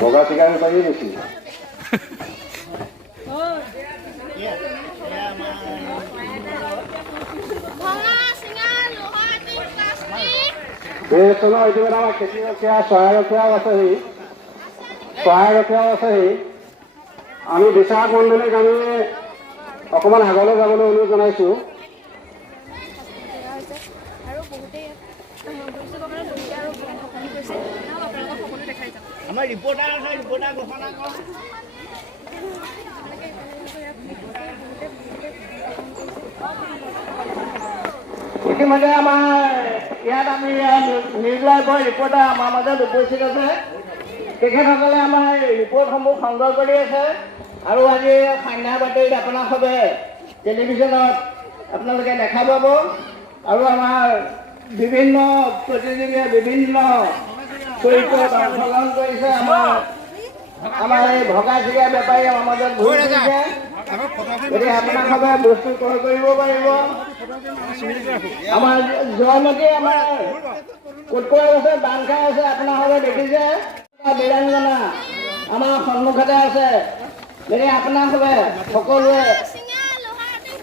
বগা চিগাৰ বেপাৰী বেছি বেচনৰ ইতিমধ্যে আমাৰ খেতি ৰখীয়া চৰাই ৰখীয়াও আছেহি আমি বিশ্বাস মণ্ডলীক আমি অকণমান আগলৈ যাবলৈ অনুৰোধ জনাইছোঁ। আমাৰ ৰিপৰ্টাৰ আছে, ৰিপৰ্টাৰ ঘোষণা কৰক। ইতিমধ্যে আমাৰ ইয়াত আমি নিউজ লাইভৰ ৰিপৰ্টাৰ আমাৰ মাজত উপস্থিত আছে। তেখেতসকলে আমাৰ ৰিপৰ্টসমূহ সংগ্ৰহ কৰি আছে আৰু আজি সন্ধ্যা বাতৰিত আপোনালোকে টেলিভিশ্যনত আপোনালোকে দেখা পাব আৰু আমাৰ বিভিন্ন প্ৰতিযোগীয়ে বিভিন্ন চৰিত্ৰত অংশগ্ৰহণ কৰিছে। আমাৰ এই ভগা চিগা বেপাৰী আমাৰ মাজত ঘূৰি ফুৰিছে। গতিকে আপোনালোকে বস্তু ক্ৰয় কৰিব পাৰিব। আমাৰ জয়মতী আমাৰ কোটকোৱা আছে, বান্ধ খাই আছে, আপোনালোকে দেখিছে। বীৰাংগনা আমাৰ সন্মুখতে আছে। গতিকে আপোনালোকে সকলোৱে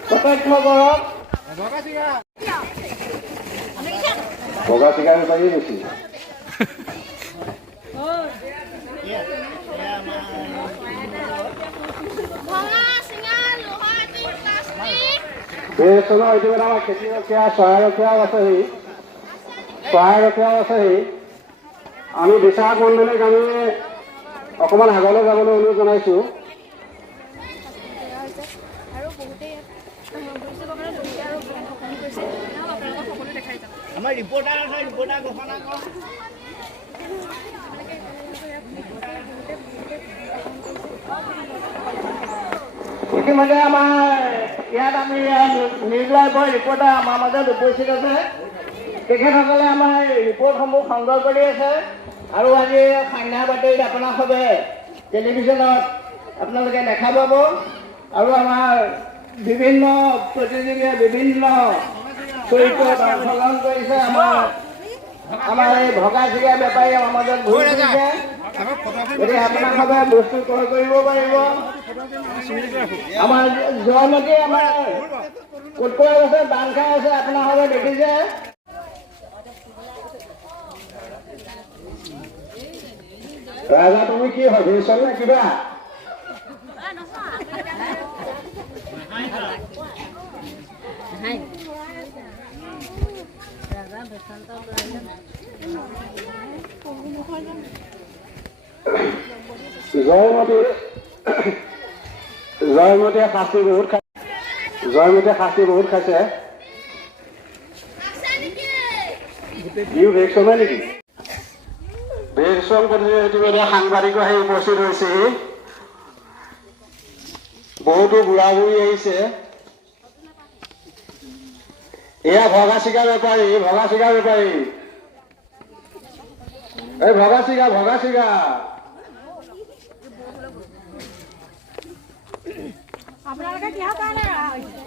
প্ৰত্যক্ষ কৰক। বগা চিগাৰ বেপাৰী বেছি বেচনৰ ইতিমধ্যে আমাৰ খেতি ৰখীয়া চৰাই ৰখীয়াও আছেহি আমি বিশ্বাস মণ্ডলীক আমি অকণমান আগলৈ যাবলৈ অনুৰোধ জনাইছোঁ। আমাৰ ৰিপৰ্টাৰ আছে, ৰিপৰ্টাৰ ঘোষণা কৰক। ইতিমধ্যে আমাৰ ইয়াত আমি নিউজ লাইভৰ ৰিপৰ্টাৰ আমাৰ মাজত উপস্থিত আছে। তেখেতসকলে আমাৰ ৰিপৰ্টসমূহ সংগ্ৰহ কৰি আছে আৰু আজি সন্ধ্যা বাতৰিত আপোনালোকে টেলিভিশ্যনত আপোনালোকে দেখা পাব আৰু আমাৰ বিভিন্ন প্ৰতিযোগীয়ে বিভিন্ন চৰিত্ৰত অংশগ্ৰহণ কৰিছে। আমাৰ এই ভগা চিগা বেপাৰী আমাৰ মাজত ঘূৰি ফুৰিছে। গতিকে আপোনালোকে বস্তু ক্ৰয় কৰিব পাৰিব। আমাৰ জয়মতী আমাৰ কোটকোৱা আছে, বান্ধ খাই আছে, আপোনালোকে দেখিছে। ৰাজা তুমি কি হয় ভেৰিচন নে কিবা? জয়মতীয়ে শাস্তি বহুত খাইছে। বিহু ভেকচনে নেকি? ভেকচন ইতিমধ্যে সাংবাদিকো আহি উপস্থিত হৈছেহি। বহুতো বুঢ়া বুঢ়ী আহিছে। এয়া ভগা চিগা বেপাৰী এই ভগা চিগা আপোনালোকে কিহৰ কাৰণে অহা হৈছে?